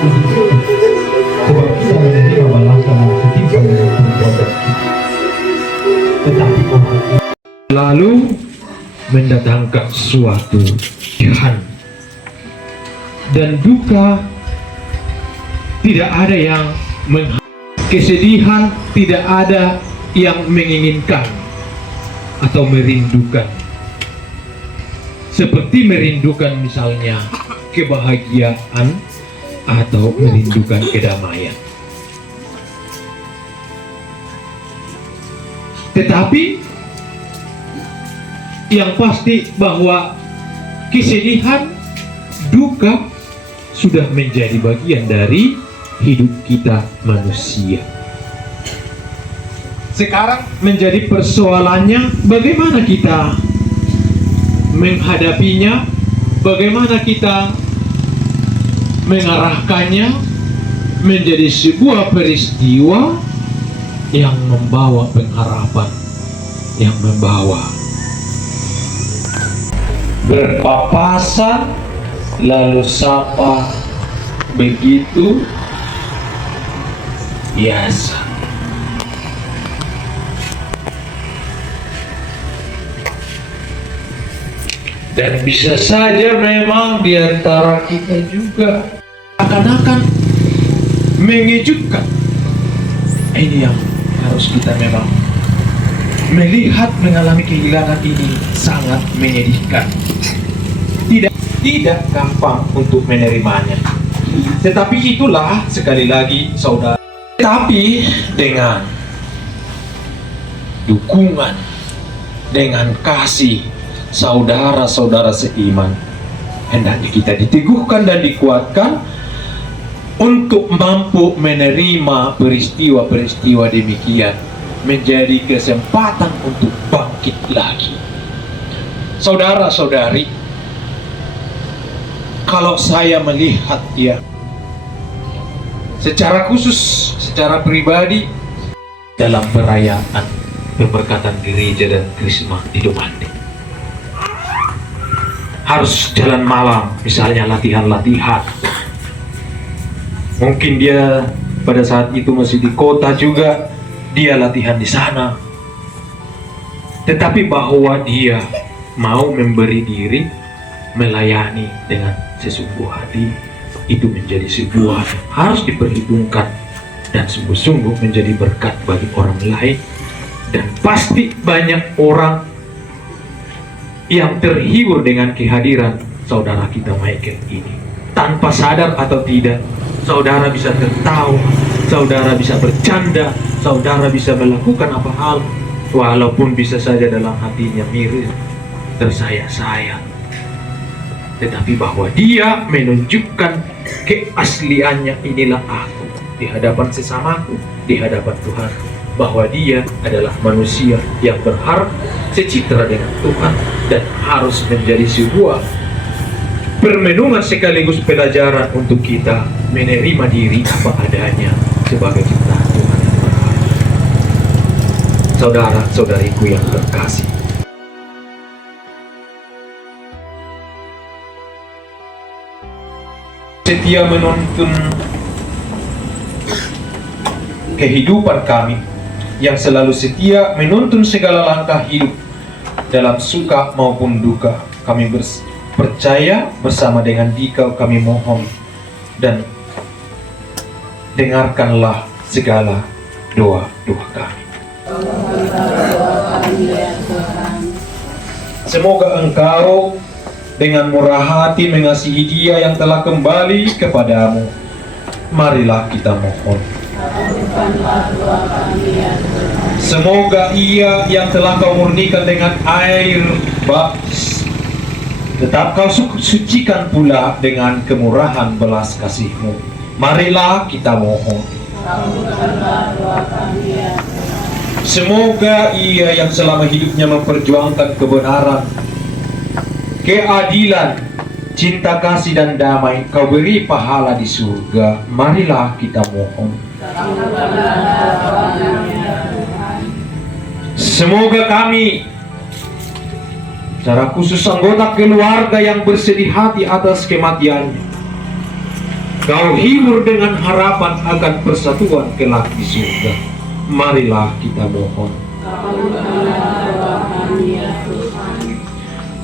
Sebab kita menerima balasan yang setimpal dengan perbuatan kita. Tetapi orang lalu mendatangkan suatu kesedihan dan duka. Tidak ada yang kesedihan, tidak ada yang menginginkan atau merindukan. Seperti merindukan misalnya kebahagiaan atau merindukan kedamaian. Tetapi yang pasti bahwa kesedihan, duka sudah menjadi bagian dari hidup kita manusia. Sekarang menjadi persoalannya bagaimana kita menghadapinya, bagaimana kita mengarahkannya menjadi sebuah peristiwa yang membawa pengharapan, yang membawa berpapasan lalu sapa begitu biasa. Dan bisa saja memang di antara kita juga akan mengejutkan. Ini yang harus kita memang melihat, mengalami kehilangan ini sangat menyedihkan. Tidak gampang untuk menerimanya. Tetapi itulah sekali lagi saudara. Tetapi dengan dukungan, dengan kasih saudara-saudara seiman, hendaknya kita diteguhkan dan dikuatkan untuk mampu menerima peristiwa-peristiwa demikian menjadi kesempatan untuk bangkit lagi. Saudara-saudari, kalau saya melihat ya secara khusus, secara pribadi dalam perayaan pemberkatan gereja dan krisma di Domande, harus jalan malam, misalnya latihan-latihan. Mungkin dia pada saat itu masih di kota juga, dia latihan di sana. Tetapi bahwa dia mau memberi diri, melayani dengan sesungguh hati, itu menjadi sebuah harus diperhitungkan dan sungguh-sungguh menjadi berkat bagi orang lain. Dan pasti banyak orang yang terhibur dengan kehadiran saudara kita Michael ini. Tanpa sadar atau tidak, saudara bisa tertawa, saudara bisa bercanda, saudara bisa melakukan apa hal, walaupun bisa saja dalam hatinya miris, tersayang-sayang. Tetapi bahwa dia menunjukkan keasliannya, inilah aku di hadapan sesamaku, di hadapan Tuhan, bahwa dia adalah manusia yang berharap secitra dengan Tuhan dan harus menjadi sebuah permenungan sekaligus pelajaran untuk kita menerima diri apa adanya sebagai ciptaan Tuhan yang berharga. Saudara-saudariku yang terkasih, setia menuntun kehidupan kami, yang selalu setia menuntun segala langkah hidup dalam suka maupun duka. Kami percaya bersama dengan Dikau kami mohon, dan dengarkanlah segala doa-doa kami. Semoga Engkau dengan murah hati mengasihi dia yang telah kembali kepadamu. Marilah kita mohon. Semoga ia yang telah kau murnikan dengan air baptis, tetap kau sucikan pula dengan kemurahan belas kasih-Mu. Marilah kita mohon. Semoga ia yang selama hidupnya memperjuangkan kebenaran, keadilan, cinta kasih dan damai, kau beri pahala di surga. Marilah kita mohon. Semoga kami, secara khusus anggota keluarga yang bersedih hati atas kematiannya, Kau hibur dengan harapan akan persatuan kelak di surga. Marilah kita mohon.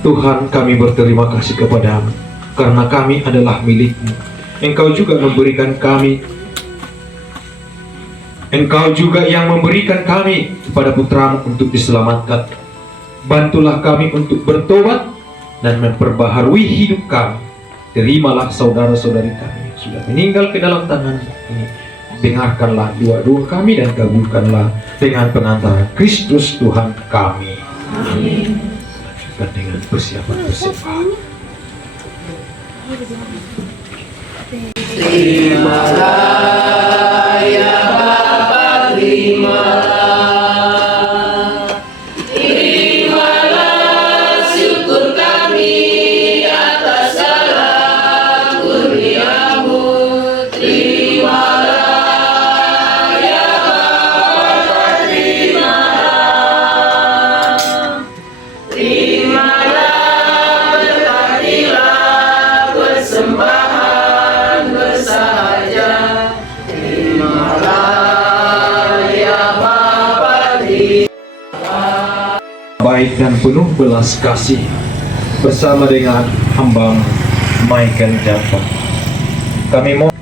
Tuhan, kami berterima kasih kepadamu karena kami adalah milik-Mu. Engkau juga memberikan kami, Engkau juga yang memberikan kami kepada putra-Mu untuk diselamatkan. Bantulah kami untuk bertobat dan memperbaharui hidup kami. Terimalah saudara-saudari kami yang sudah meninggal ke dalam tangan ini. Dengarkanlah doa-doa kami dan kabulkanlah dengan pengantaran Kristus Tuhan kami. Amin. Lanjutkan dengan persiapan persembahan. Terimalah ya Bapa, terimalah. Terimalah syukur kami atas segala kurnia-Mu. Terimalah ya Bapa, terimalah. Terimalah, berkatilah persembahan bersahaja. Terimalah ya Bapa, terimalah. Baik dan penuh belas kasih bersama dengan hamba Michael Jaffa, kami mohon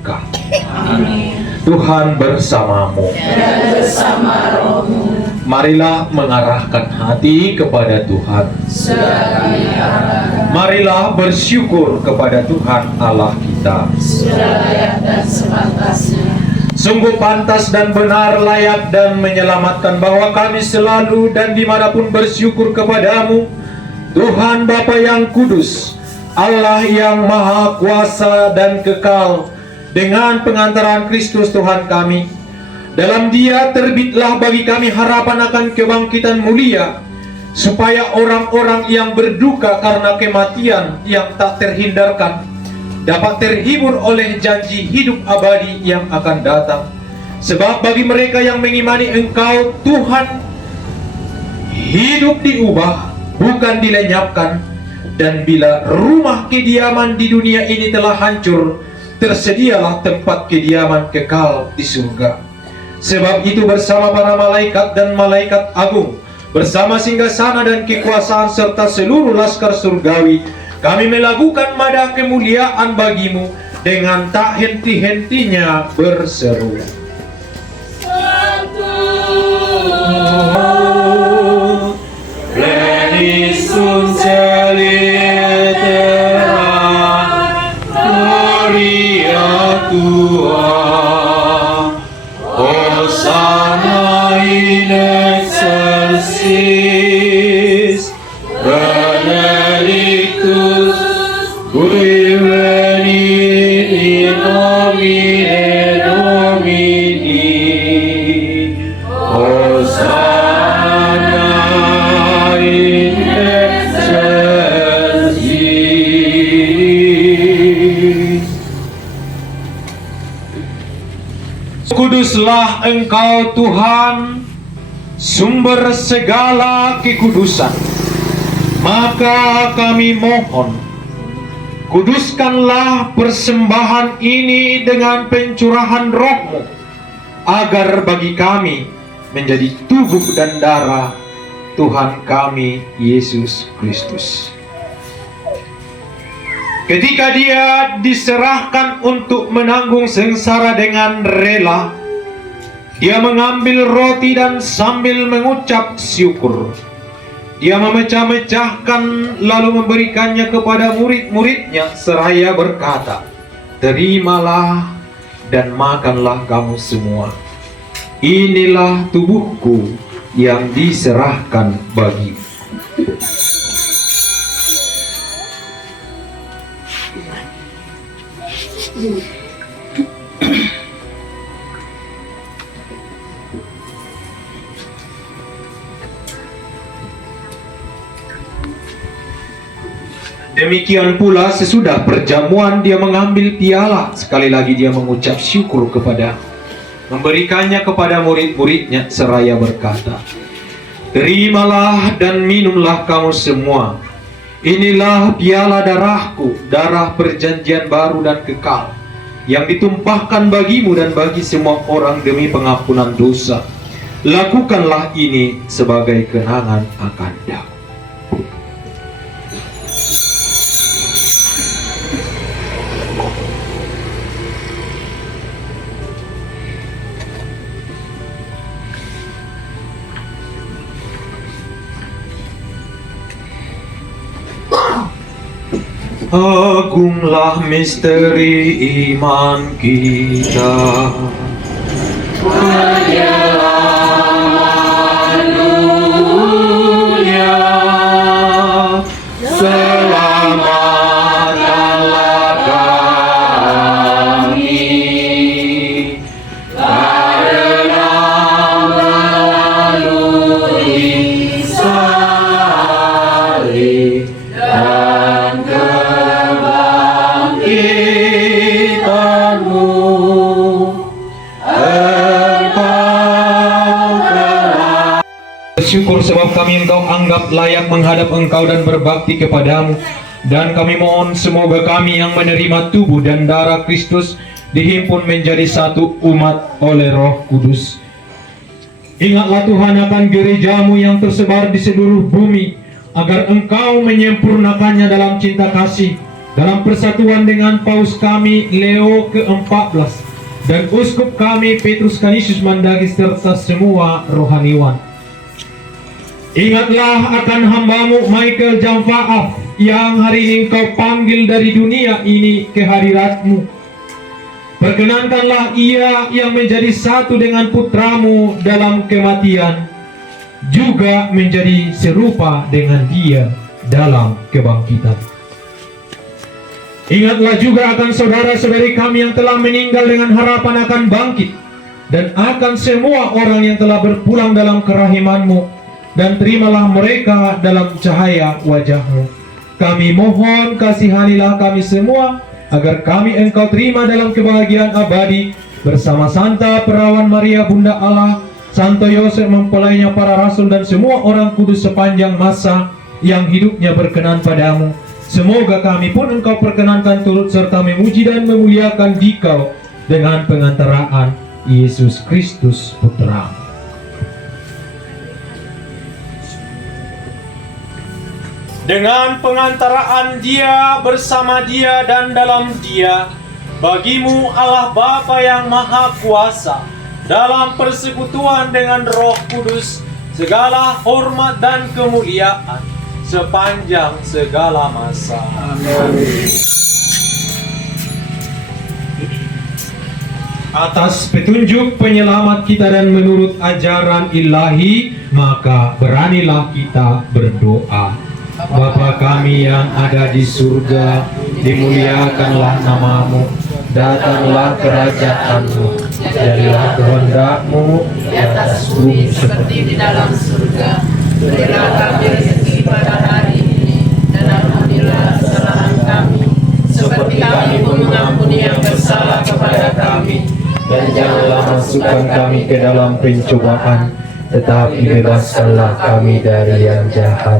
Tuhan bersamamu Dan bersama rohmu marilah mengarahkan hati kepada Tuhan. sudah kami arahkan. Marilah bersyukur kepada Tuhan Allah kita. Sudah layak dan sepantasnya. Sungguh pantas dan benar, layak dan menyelamatkan bahwa kami selalu dan dimanapun bersyukur kepadamu, Tuhan Bapa yang kudus, Allah yang maha kuasa dan kekal, dengan pengantaran Kristus Tuhan kami. Dalam Dia terbitlah bagi kami harapan akan kebangkitan mulia, supaya orang-orang yang berduka karena kematian yang tak terhindarkan dapat terhibur oleh janji hidup abadi yang akan datang. Sebab bagi mereka yang mengimani Engkau, Tuhan, hidup diubah, bukan dilenyapkan. Dan bila rumah kediaman di dunia ini telah hancur, tersedialah tempat kediaman kekal di surga. Sebab itu bersama para malaikat dan malaikat agung, bersama singgasana dan kekuasaan serta seluruh laskar surgawi, kami melakukan madah kemuliaan bagimu dengan tak henti-hentinya berseru. Hosanna in excelsis, benedictus qui venit in nomine Domini. Hosanna in excelsis. Kuduslah Engkau Tuhan, sumber segala kekudusan. Maka kami mohon, kuduskanlah persembahan ini dengan pencurahan Roh-Mu, agar bagi kami menjadi tubuh dan darah Tuhan kami Yesus Kristus. Ketika Dia diserahkan untuk menanggung sengsara dengan rela, Dia mengambil roti dan sambil mengucap syukur, Dia memecah-mecahkan lalu memberikannya kepada murid-muridnya seraya berkata, "Terimalah dan makanlah kamu semua. Inilah tubuhku yang diserahkan bagimu." Demikian pula sesudah perjamuan Dia mengambil piala, sekali lagi Dia mengucap syukur kepada, memberikannya kepada murid-muridnya seraya berkata, "Terimalah dan minumlah kamu semua. Inilah piala darahku, darah perjanjian baru dan kekal, yang ditumpahkan bagimu dan bagi semua orang demi pengampunan dosa. Lakukanlah ini sebagai kenangan akan Aku. Agunglah misteri iman kita. Haleluya. Selamatkanlah kami karena melalui salib dan kebangkitanmu, bersyukur sebab kami Engkau anggap layak menghadap Engkau dan berbakti kepadamu. Dan kami mohon semoga kami yang menerima tubuh dan darah Kristus dihimpun menjadi satu umat oleh Roh Kudus. Ingatlah Tuhan akan gerejamu yang tersebar di seluruh bumi, agar Engkau menyempurnakannya dalam cinta kasih, dalam persatuan dengan Paus kami Leo ke-14 dan Uskup kami Petrus Canisius Mandagis serta semua rohaniwan. Ingatlah akan hambamu Michael Jamfaaf yang hari ini Engkau panggil dari dunia ini ke hadirat-Mu. Perkenankanlah ia yang menjadi satu dengan putramu dalam kematian, juga menjadi serupa dengan dia dalam kebangkitan. Ingatlah juga akan saudara-saudari kami yang telah meninggal dengan harapan akan bangkit, dan akan semua orang yang telah berpulang dalam kerahiman-Mu, dan terimalah mereka dalam cahaya wajah-Mu. Kami mohon kasihanilah kami semua, agar kami Engkau terima dalam kebahagiaan abadi, bersama Santa Perawan Maria Bunda Allah, Santo Yosef mempelainya para rasul dan semua orang kudus sepanjang masa yang hidupnya berkenan padamu. Semoga kami pun Engkau perkenankan turut serta memuji dan memuliakan Dikau dengan pengantaraan Yesus Kristus Putra-Mu. Dengan pengantaraan Dia, bersama Dia, dan dalam Dia, bagimu Allah Bapa yang Maha Kuasa, dalam persekutuan dengan Roh Kudus, segala hormat dan kemuliaan sepanjang segala masa. Amin. Atas petunjuk penyelamat kita dan menurut ajaran ilahi, maka beranilah kita berdoa. Bapa kami yang ada di surga, dimuliakanlah namamu, datanglah kerajaan-Mu, jadilah kehendak-Mu di atas bumi seperti di dalam surga. Berilah kami rezeki pada hari ini, dan ampunilah kesalahan kami, seperti kami pun mengampuni yang bersalah kepada kami. Dan janganlah masukkan kami ke dalam pencobaan, tetapi bebaskanlah kami dari yang jahat.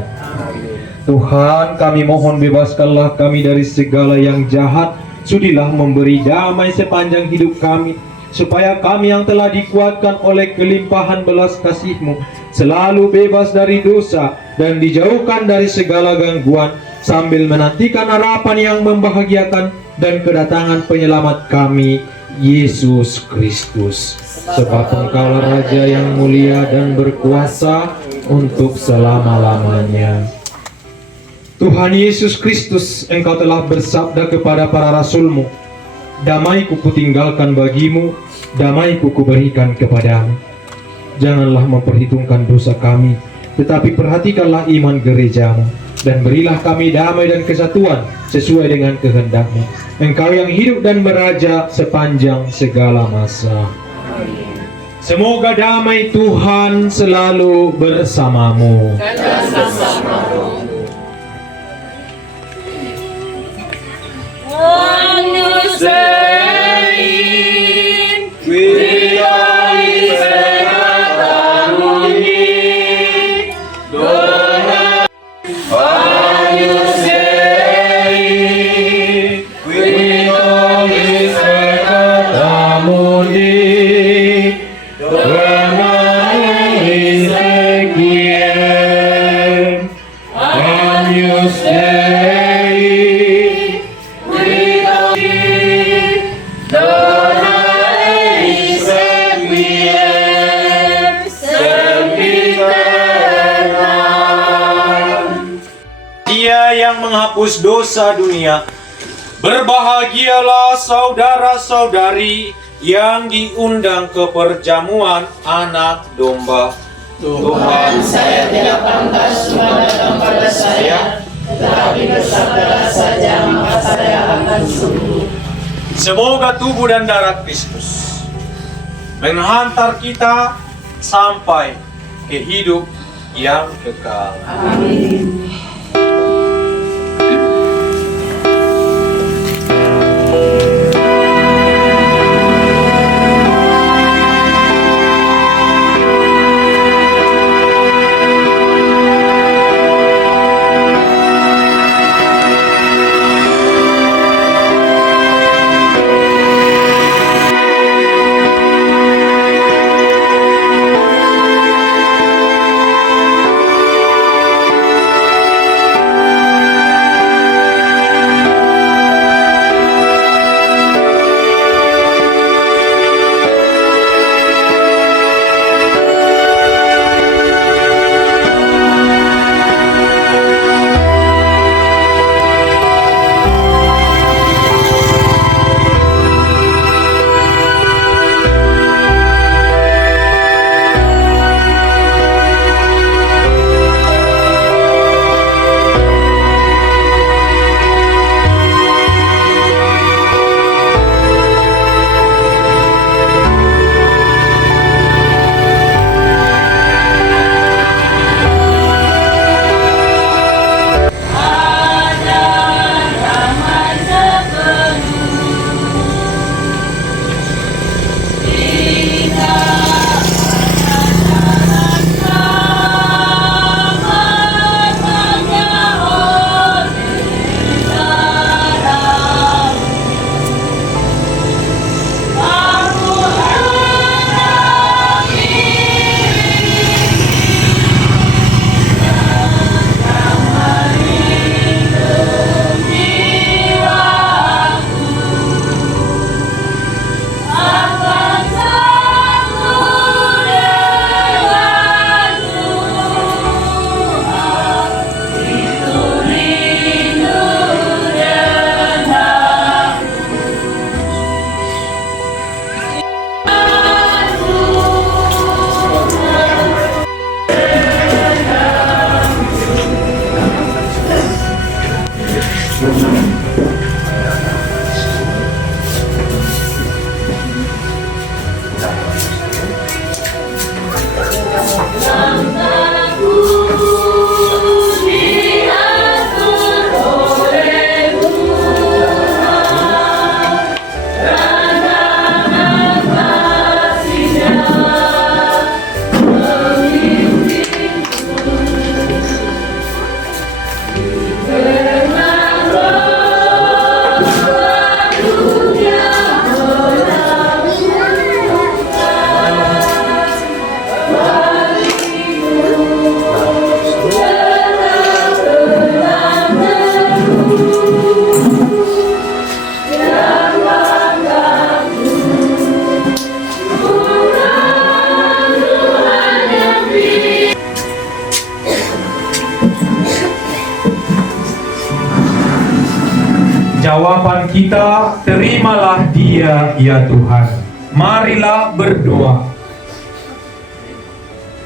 Tuhan, kami mohon bebaskanlah kami dari segala yang jahat. Sudilah memberi damai sepanjang hidup kami, supaya kami yang telah dikuatkan oleh kelimpahan belas kasih-Mu selalu bebas dari dosa dan dijauhkan dari segala gangguan, sambil menantikan harapan yang membahagiakan dan kedatangan penyelamat kami, Yesus Kristus. Sebab Engkaulah Raja yang mulia dan berkuasa untuk selama-lamanya. Tuhan Yesus Kristus, Engkau telah bersabda kepada para rasul-Mu, damai-Ku kutinggalkan bagimu, damai-Ku kuberikan kepadamu. Janganlah memperhitungkan dosa kami, tetapi perhatikanlah iman gereja-Mu, dan berilah kami damai dan kesatuan sesuai dengan kehendak-Mu. Engkau yang hidup dan meraja sepanjang segala masa. Semoga damai Tuhan selalu bersamamu. Dan bersamamu. Agnus Dei, Vitalis et Unit, Dona Agnus Dei, Vitalis et penghapus dosa dunia. Berbahagialah saudara-saudari yang diundang ke perjamuan anak domba. Tuhan, saya tidak pantas Tuhan datang pada saya, tetapi bersabdalah saja maka saya akan sembuh. Semoga tubuh dan darah Kristus menghantar kita sampai ke hidup yang kekal. Amin. Jawaban kita, terimalah Dia, ya Tuhan. Marilah berdoa.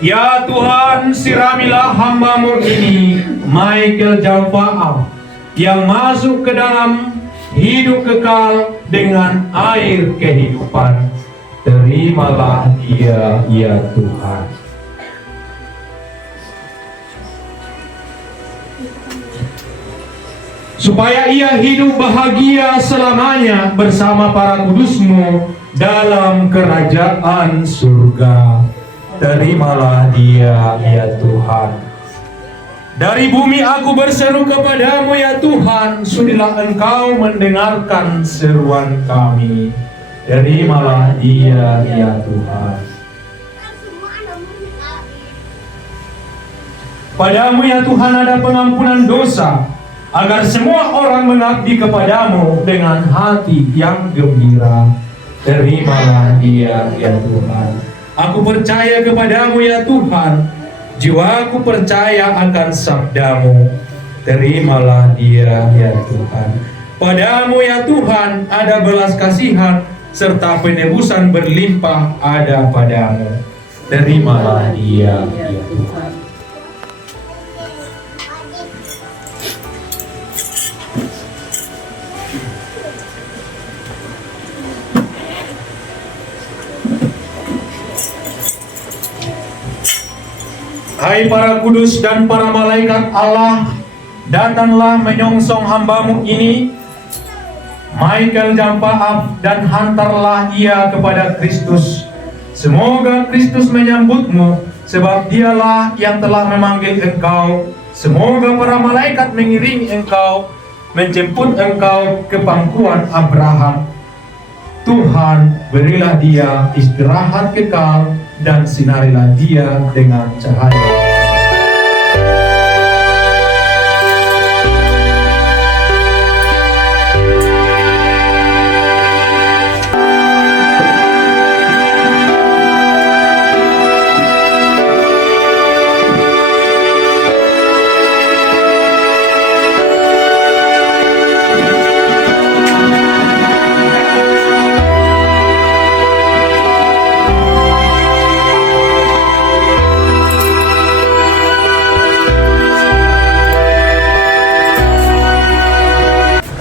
Ya Tuhan, siramilah hamba-Mu ini, Michael Jafaal, yang masuk ke dalam hidup kekal dengan air kehidupan. Terimalah dia, ya Tuhan. Supaya ia hidup bahagia selamanya bersama para kudus-Mu dalam kerajaan surga. Terimalah dia, ya Tuhan. Dari bumi aku berseru kepadamu, ya Tuhan, sudilah Engkau mendengarkan seruan kami. Terimalah dia, ya Tuhan. Padamu, ya Tuhan, ada pengampunan dosa, agar semua orang mengabdi kepadamu dengan hati yang gembira. Terimalah dia, ya Tuhan. Aku percaya kepadamu, ya Tuhan. Jiwaku percaya akan sabdamu. terimalah dia ya Tuhan. Padamu ya Tuhan ada belas kasihan, serta penebusan berlimpah ada padamu. Terimalah dia ya Tuhan. Hai para kudus dan para malaikat Allah, datanglah menyongsong hambamu ini, Michael Jampaaf, dan hantarlah ia kepada Kristus. Semoga Kristus menyambutmu, sebab dialah yang telah memanggil engkau. Semoga para malaikat mengiringi engkau, menjemput engkau ke pangkuan Abraham. Tuhan, berilah dia istirahat kekal, dan sinarilah dia dengan cahaya.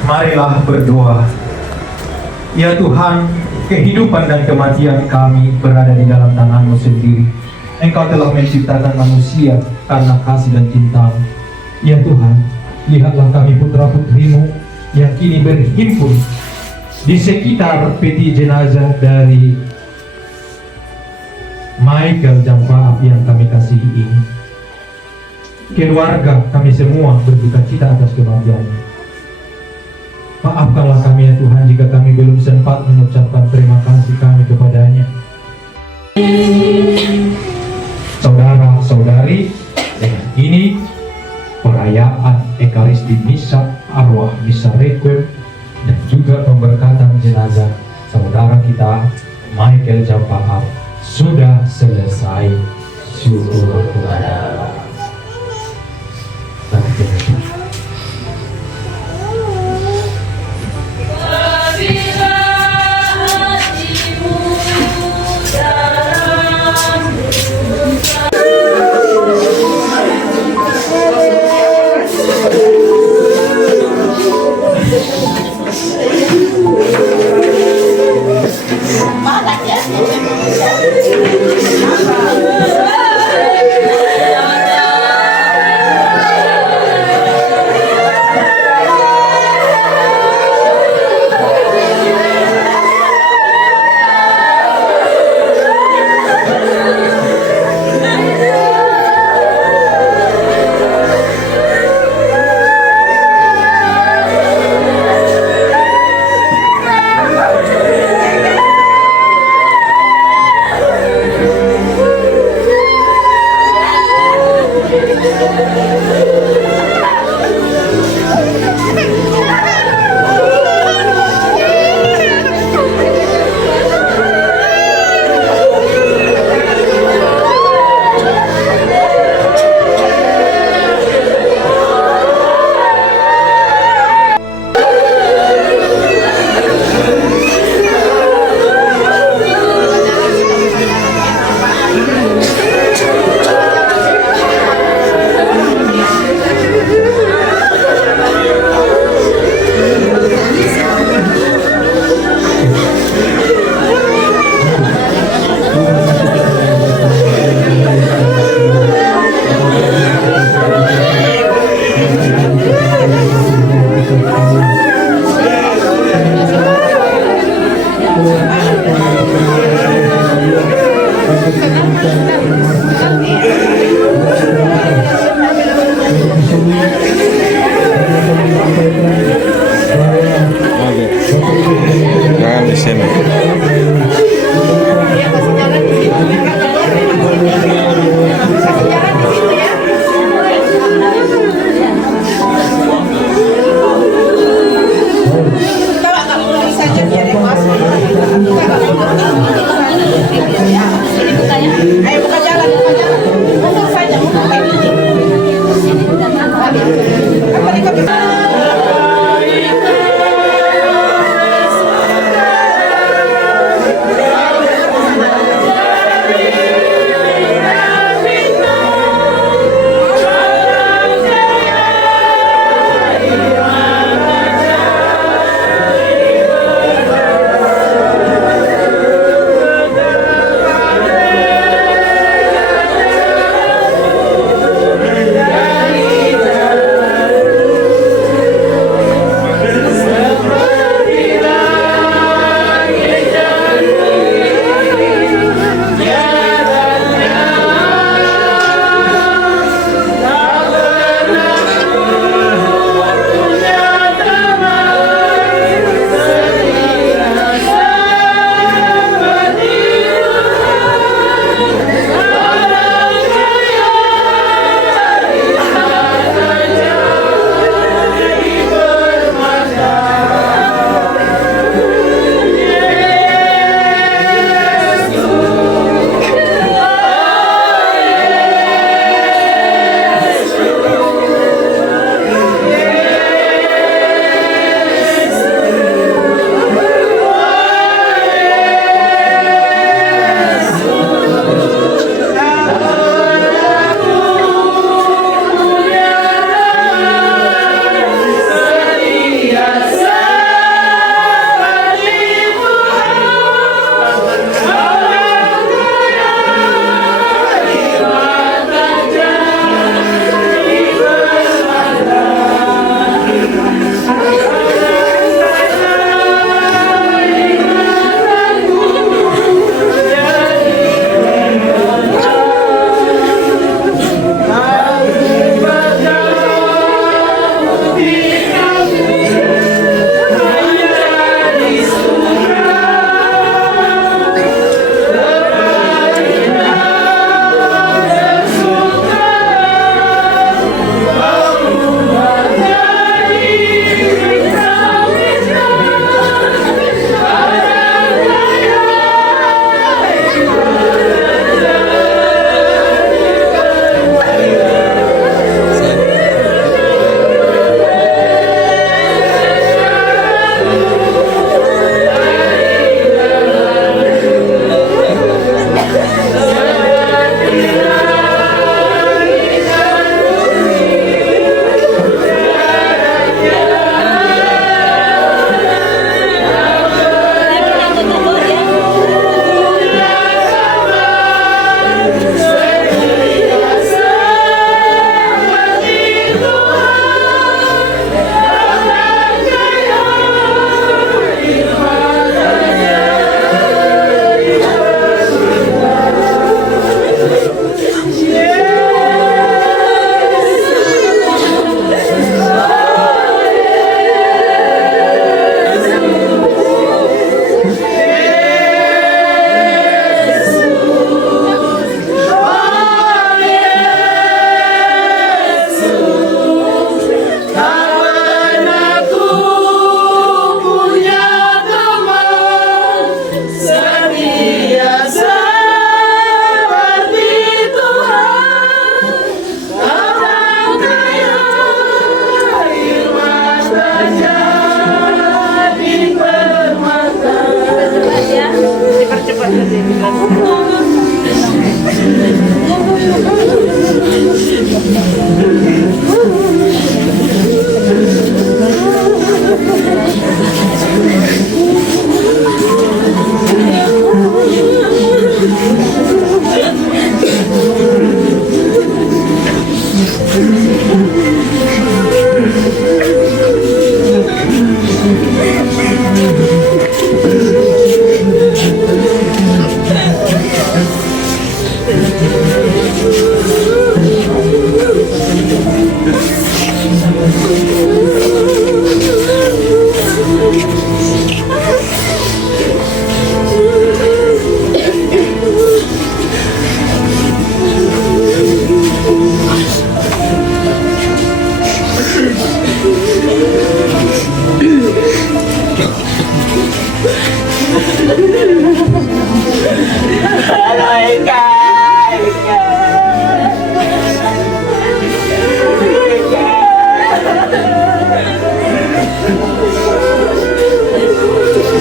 Marilah berdoa. Ya Tuhan, kehidupan dan kematian kami berada di dalam tangan-Mu sendiri. Engkau telah menciptakan manusia karena kasih dan cinta. Ya Tuhan, lihatlah kami putra-putrimu yang kini berhimpun di sekitar peti jenazah dari Michael Jampaaf yang kami kasihi ini. Keluarga kami semua berduka cita atas kematiannya. Maafkanlah kami ya Tuhan jika kami belum sempat mengucapkan terima kasih kami kepadanya. Saudara-saudari, dengan ini perayaan Ekaristi Misa, arwah Misa Requiem, dan juga pemberkatan jenazah saudara kita Michael Jampaaf sudah selesai. Syukur kepada Allah. Malah ya.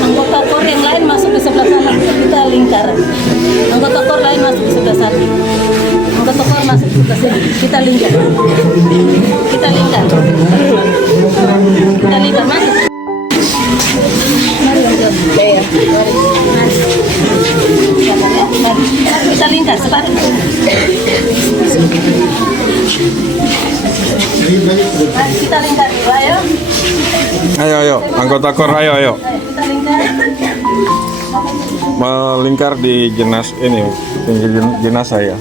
Anggota KOR yang lain masuk di sebelah sana, kita lingkar. Anggota KOR lain masuk di sebelah sana. Anggota KOR masuk di sebelah sini, kita lingkar. Kita lingkar. Kita lingkar, masuk. Mari, Om. Mari. Mari. Kita lingkar, sepadan. Mari, kita lingkar dulu, ayo. Ayo, anggota KOR, ayo. Ayo, kita lingkar. Melingkar di tinggi jenazah ya.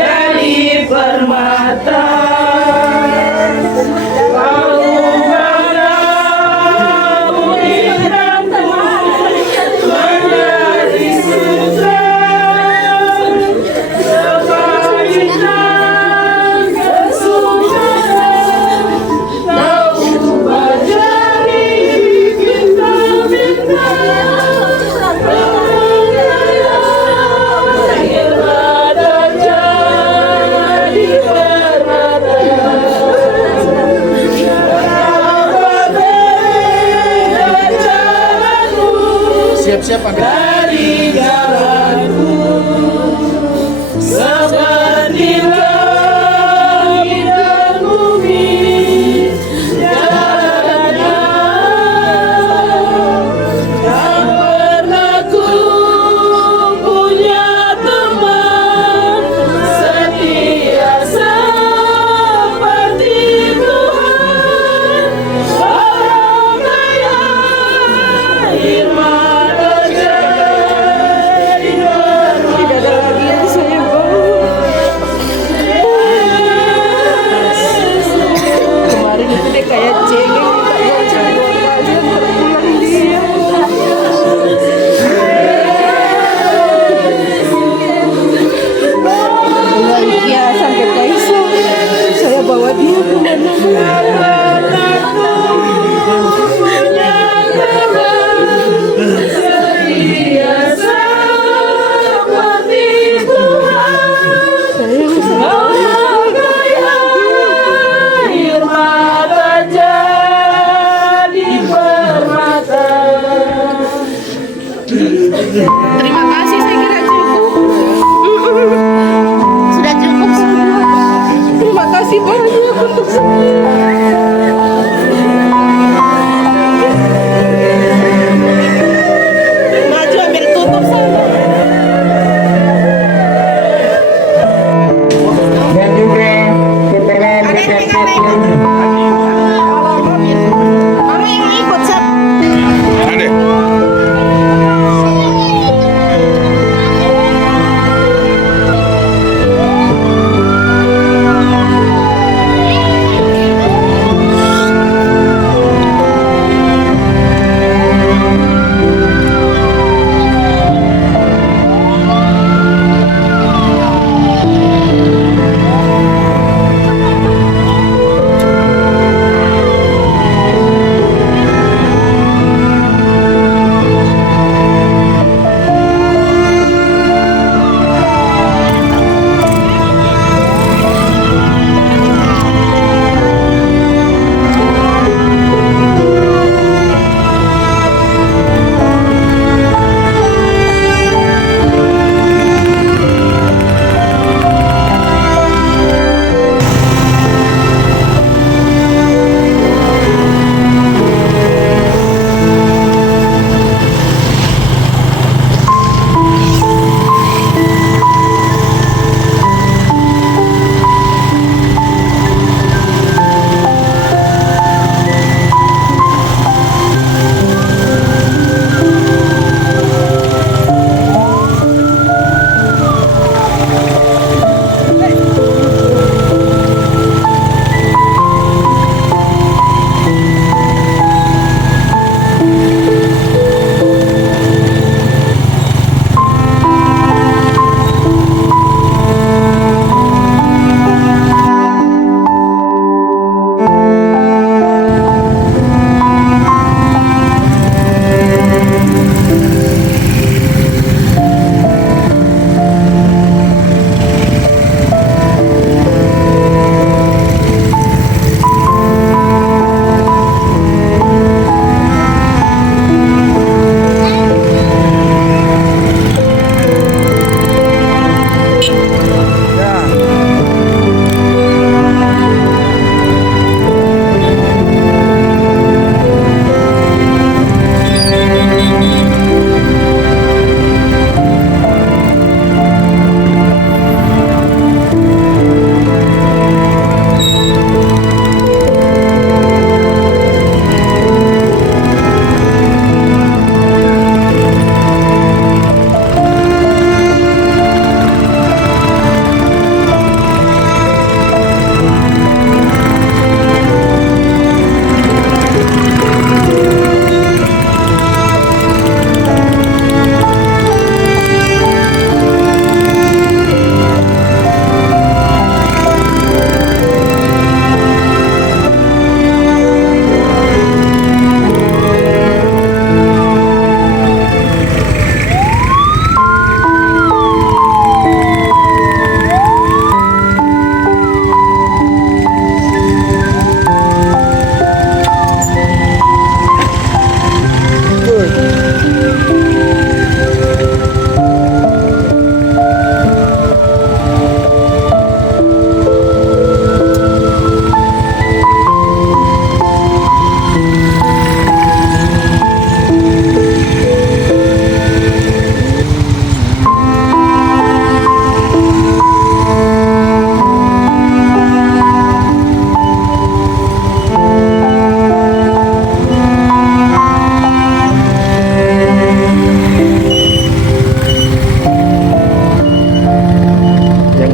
Jadi permata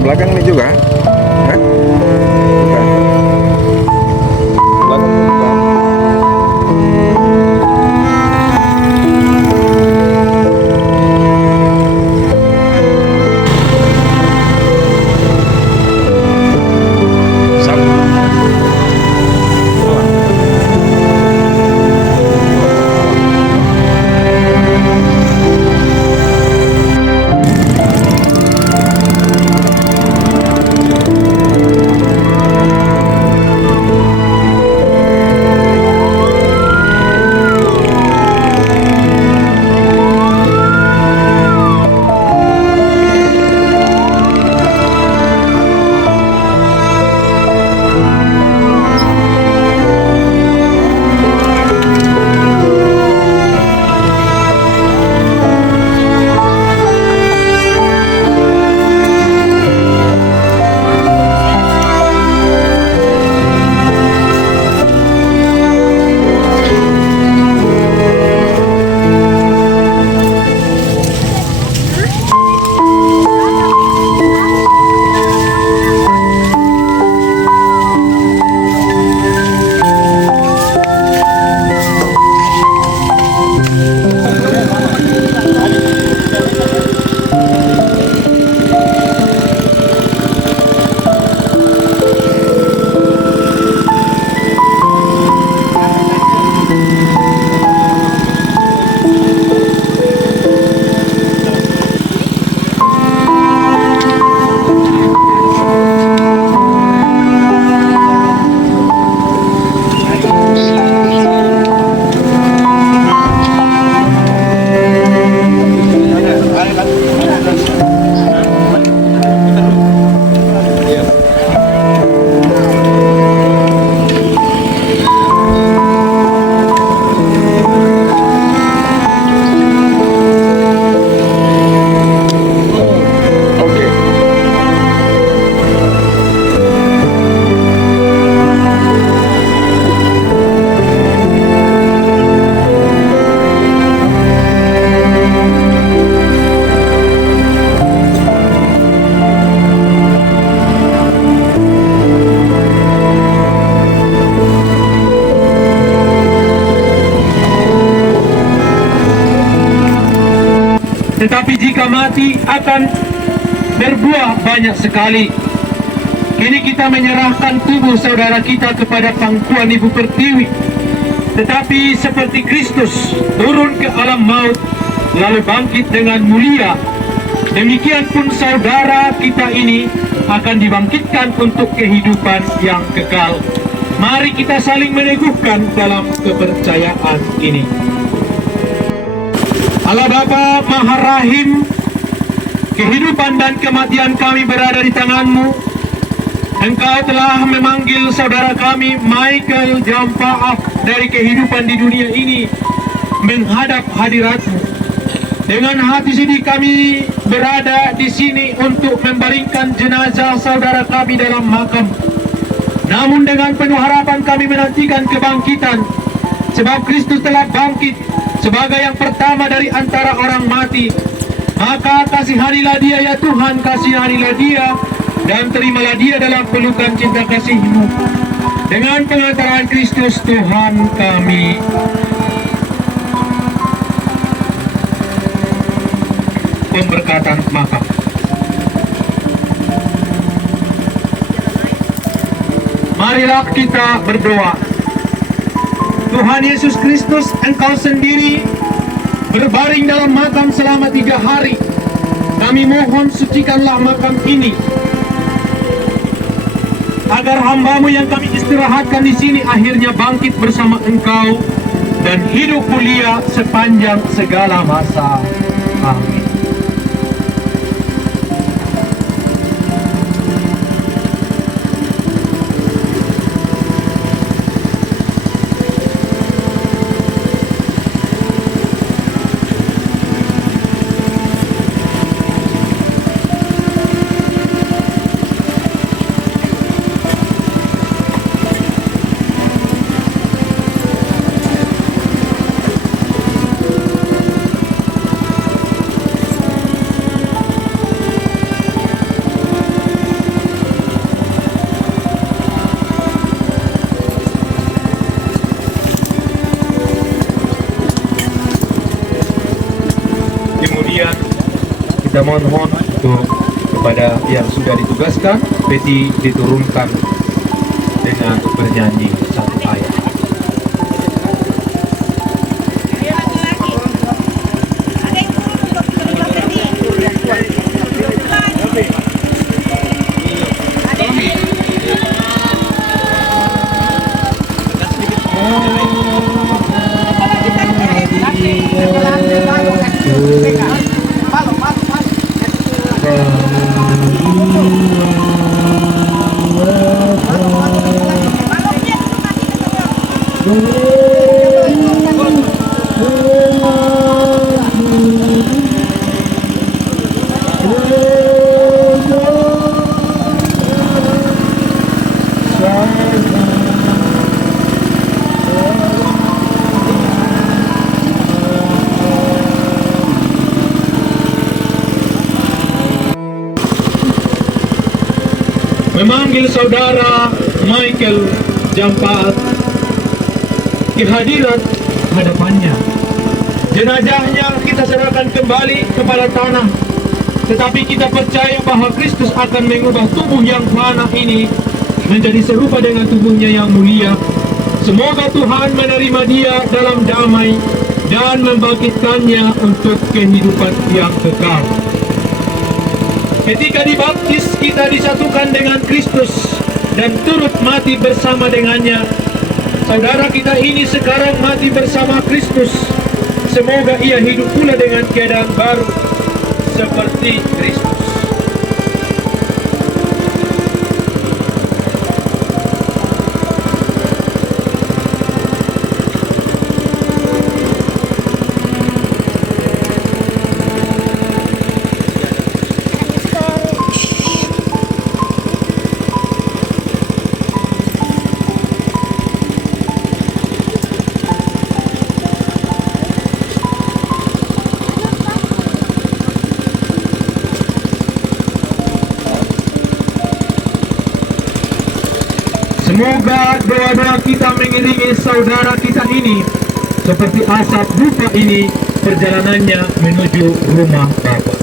belakang ini juga. Hah? Bukan. Belakang ini bukan. Tetapi jika mati akan berbuah banyak sekali. Kini kita menyerahkan tubuh saudara kita kepada pangkuan Ibu Pertiwi. Tetapi seperti Kristus turun ke alam maut lalu bangkit dengan mulia, demikian pun saudara kita ini akan dibangkitkan untuk kehidupan yang kekal. Mari kita saling meneguhkan dalam kepercayaan ini. Allah Bapa Maha Rahim, kehidupan dan kematian kami berada di tangan-Mu. Engkau telah memanggil saudara kami Michael Jampaaf dari kehidupan di dunia ini menghadap hadirat-Mu. Dengan hati sedih kami berada di sini untuk membaringkan jenazah saudara kami dalam makam. Namun dengan penuh harapan kami menantikan kebangkitan, sebab Kristus telah bangkit sebagai yang pertama dari antara orang mati. Maka kasihanilah dia ya Tuhan, kasihanilah dia dan terimalah dia dalam pelukan cinta kasih-Mu. Dengan pengantaran Kristus Tuhan kami. Pemberkatan makam. Marilah kita berdoa. Tuhan Yesus Kristus, Engkau sendiri berbaring dalam makam selama 3 hari. Kami mohon sucikanlah makam ini, agar hamba-Mu yang kami istirahatkan di sini akhirnya bangkit bersama Engkau dan hidup mulia sepanjang segala masa. Amin. kita mohon untuk kepada yang sudah ditugaskan, peti diturunkan dengan bernyanyi satu ayat. Memanggil saudara Michael Jampaat ke hadirat hadapannya. Jenazahnya kita serahkan kembali kepada tanah, tetapi kita percaya bahwa Kristus akan mengubah tubuh yang fana ini menjadi serupa dengan tubuhnya yang mulia. Semoga Tuhan menerima dia dalam damai dan membangkitkannya untuk kehidupan yang kekal. Ketika dibaptis, kita disatukan dengan Kristus dan turut mati bersama dengannya. Saudara kita ini sekarang mati bersama Kristus. Semoga ia hidup pula dengan keadaan baru seperti Kristus. Semoga doa-doa kita mengiringi saudara kita ini seperti asap dupa ini perjalanannya menuju rumah Bapa.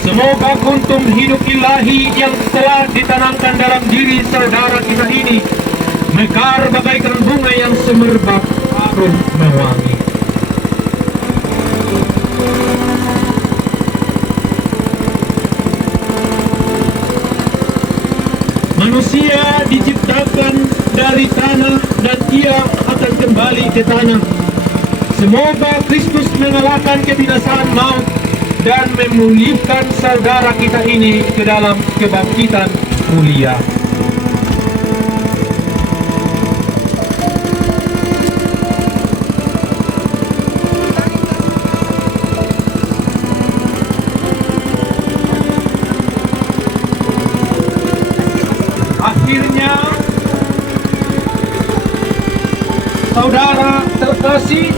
Semoga kuntum hidup ilahi yang telah ditanamkan dalam diri saudara kita ini mekar bagaikan bunga yang semerbak harum mewangi. Manusia diciptakan dari tanah dan ia akan kembali ke tanah. Semoga Kristus mengalahkan kebinasaan maut dan memulihkan saudara kita ini ke dalam kebangkitan mulia. Akhirnya, saudara terkasih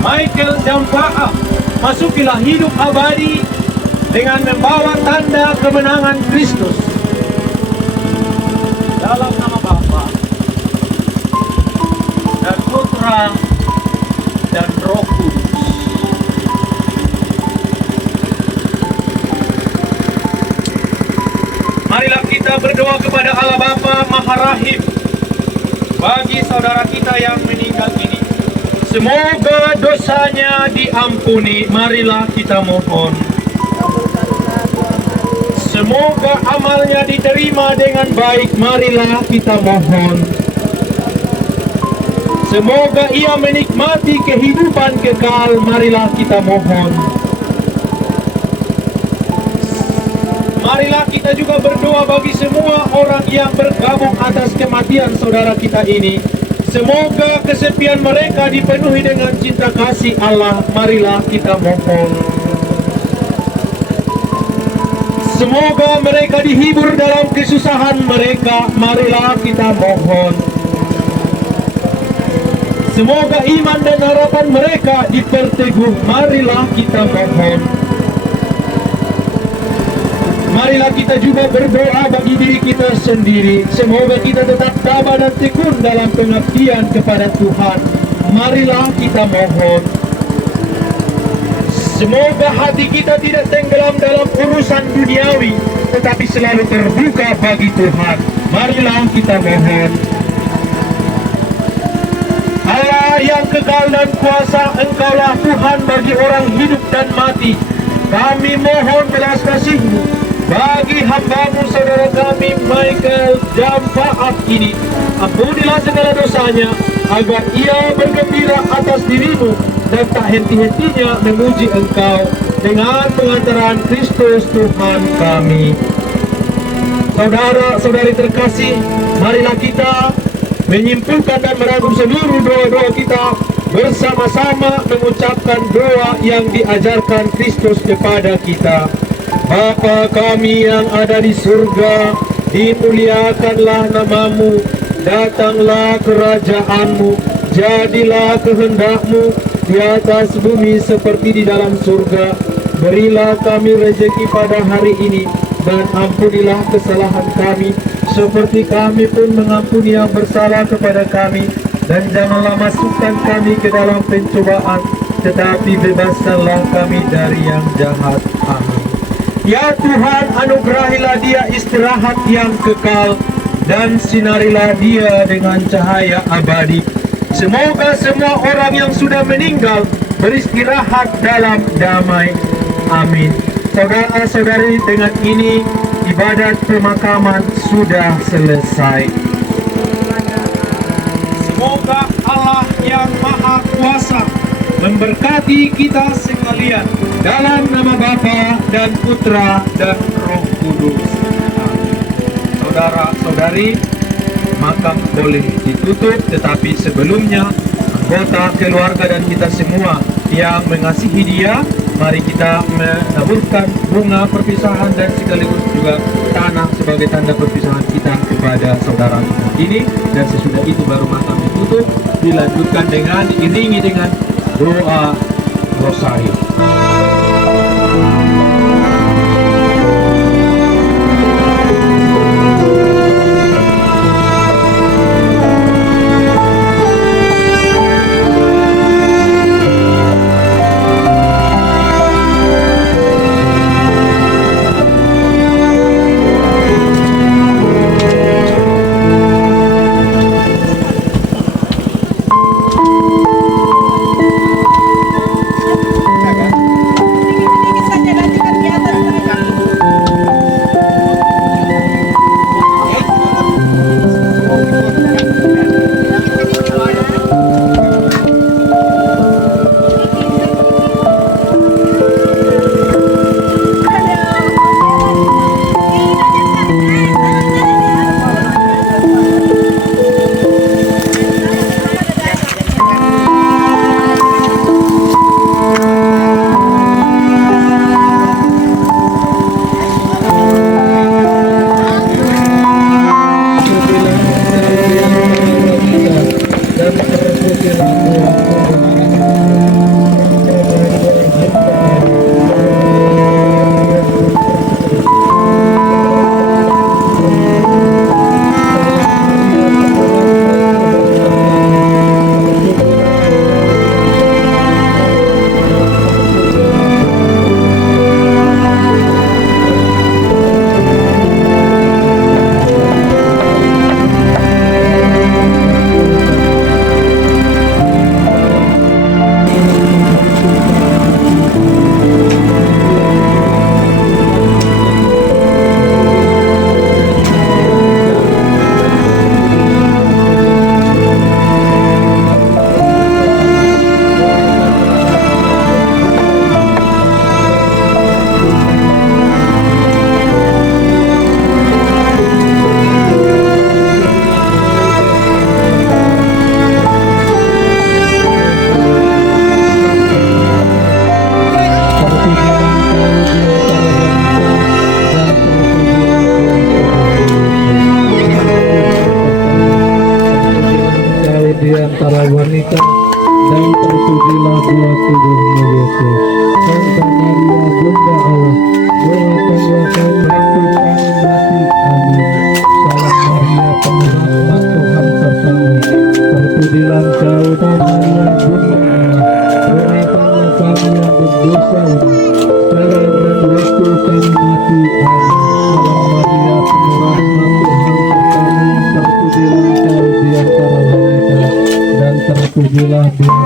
Michael Jampaat, masukilah hidup abadi dengan membawa tanda kemenangan Kristus. Dalam nama Bapa dan Putra dan Roh Kudus. Marilah kita berdoa kepada Allah Bapa Maha Rahim bagi saudara kita yang meninggal ini. Semoga dosanya diampuni, marilah kita mohon. Semoga amalnya diterima dengan baik, marilah kita mohon. Semoga ia menikmati kehidupan kekal, marilah kita mohon. Marilah kita juga berdoa bagi semua orang yang bergabung atas kematian saudara kita ini. Semoga kesepian mereka dipenuhi dengan cinta kasih Allah. Marilah kita mohon. Semoga mereka dihibur dalam kesusahan mereka. Marilah kita mohon. Semoga iman dan harapan mereka diperteguh. Marilah kita mohon. Marilah kita juga berdoa bagi diri kita sendiri. Semoga kita tetap tabah dan tekun dalam pengabdian kepada Tuhan. Marilah kita mohon. Semoga hati kita tidak tenggelam dalam urusan duniawi, tetapi selalu terbuka bagi Tuhan. Marilah kita mohon. Allah yang kekal dan kuasa, Engkaulah Tuhan bagi orang hidup dan mati. Kami mohon belas kasih-Mu bagi hamba-Mu saudara kami Michael Jampaaf ini. Ampunilah segala dosanya, agar ia bergembira atas diri-Mu dan tak henti-hentinya memuji Engkau dengan pengantaran Kristus Tuhan kami. Saudara-saudari terkasih, marilah kita menyimpulkan dan merangkum seluruh doa-doa kita bersama-sama mengucapkan doa yang diajarkan Kristus kepada kita. Bapa kami yang ada di surga, dimuliakanlah nama-Mu, datanglah kerajaan-Mu, jadilah kehendak-Mu di atas bumi seperti di dalam surga. Berilah kami rezeki pada hari ini, dan ampunilah kesalahan kami, seperti kami pun mengampuni yang bersalah kepada kami. Dan janganlah masukkan kami ke dalam pencobaan, tetapi bebaskanlah kami dari yang jahat. Amin. Ya Tuhan, anugerahilah dia istirahat yang kekal, dan sinarilah dia dengan cahaya abadi. Semoga semua orang yang sudah meninggal beristirahat dalam damai. Amin. Saudara-saudari, dengan ini ibadat pemakaman sudah selesai. Semoga Allah yang Maha Kuasa memberkati kita sekalian dalam nama Bapa dan Putra dan Roh Kudus. Amin. Saudara-saudari, makam boleh ditutup, tetapi sebelumnya anggota keluarga dan kita semua yang mengasihi dia, mari kita menaburkan bunga perpisahan dan sekaligus juga tanah sebagai tanda perpisahan kita kepada saudara kita ini. Dan sesudah itu baru makam ditutup, dilanjutkan dengan diiringi dengan doa rosari. di antara wanita, dan terpujilah buah tubuhmu Yesus. Santa Maria, Bunda Allah, doakanlah kami waktu kami mati. Amin. Salam Maria, penuh rahmat, Tuhan sertamu. Terpujilah engkau, Maria, Bunda Allah, doakanlah kami yang berdosa ini, sekarang dan waktu kami mati. Amin. Salam Maria, penuh rahmat, Tuhan sertamu. Terpujilah engkau di antara wanita, dan terpujilah buah